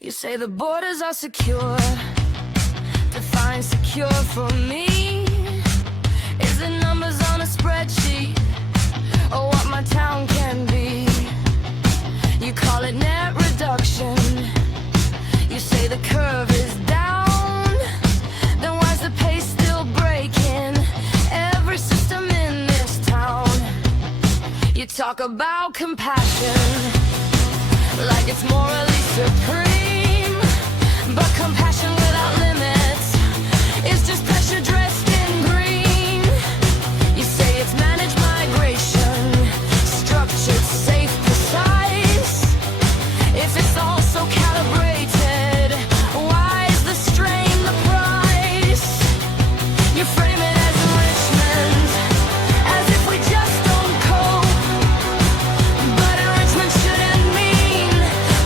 You say the borders are secure. Define secure for me. Is it numbers on a spreadsheet, or what my town can be? You call it net reduction. You say the curve is down. Then why's the pace still breaking every system in this town? You talk about compassion like it's morally supreme, but compassion without limits is just pressure dressed in green. You say it's managed migration, structured, safe, precise. If it's also calibrated, why is the strain the price? You frame it as enrichment, as if we just don't cope. But enrichment shouldn't mean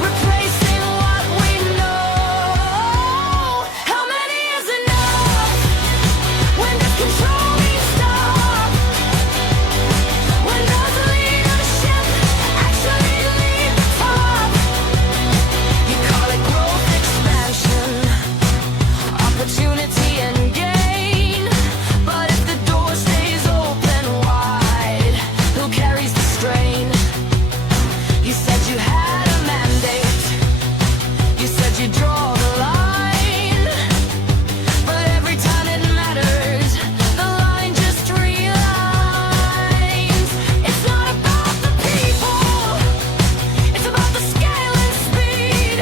replacing what we know. How many is enough? When does control mean stop? When does leadership actually lead the top? You call it growth expansion, opportunity and gain. But if the door stays open wide, who carries the strain? You said you had a mandate. You said you draw the line. But every time it matters, the line just realigns. It's not about the people, it's about the scale and speed.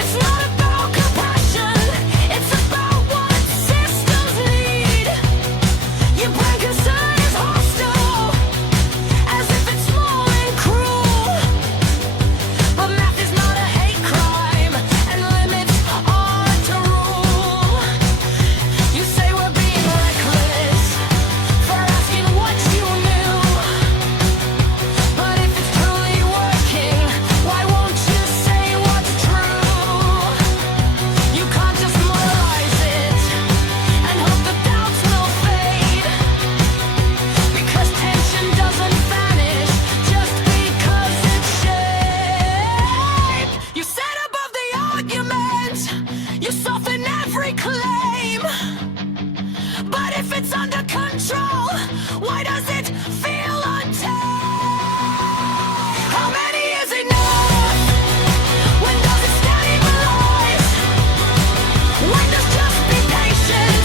It's not about compassion, it's about what systems need. Your brand concern is hostile, as if it's small and cruel. But math is not a hate crime, and limits are to rule. You say we're being reckless for asking what you knew. But if it's truly working, why won't you say what's true? You can't just moralize it and hope the doubts will fade, because tension doesn't vanish just because it's shape. You set above the argument, you soften every claim. But if it's under control, why does it feel untamed? How many is enough? When does it stabilize? When does just be patient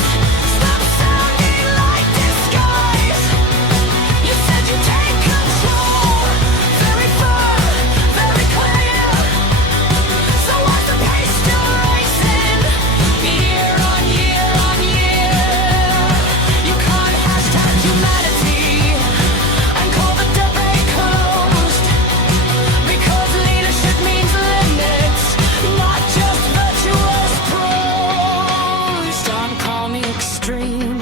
stop sounding like disguise? You said you take control, very firm, very clear. So why's the pace still racing, year on year on year? You can't hashtag humanity and call the debate closed, because leadership means limits, not just virtuous prose. Don't call me extreme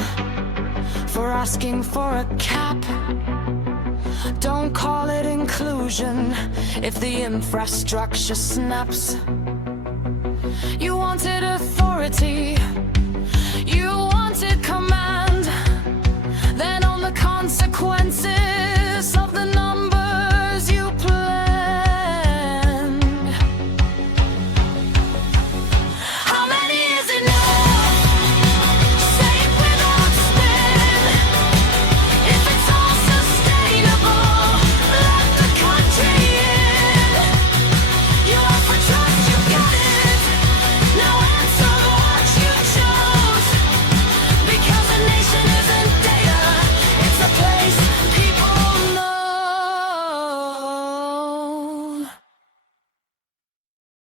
for asking for a cap. Don't call it inclusion if the infrastructure snaps. You wanted authority, you wanted command, then on the consequences of the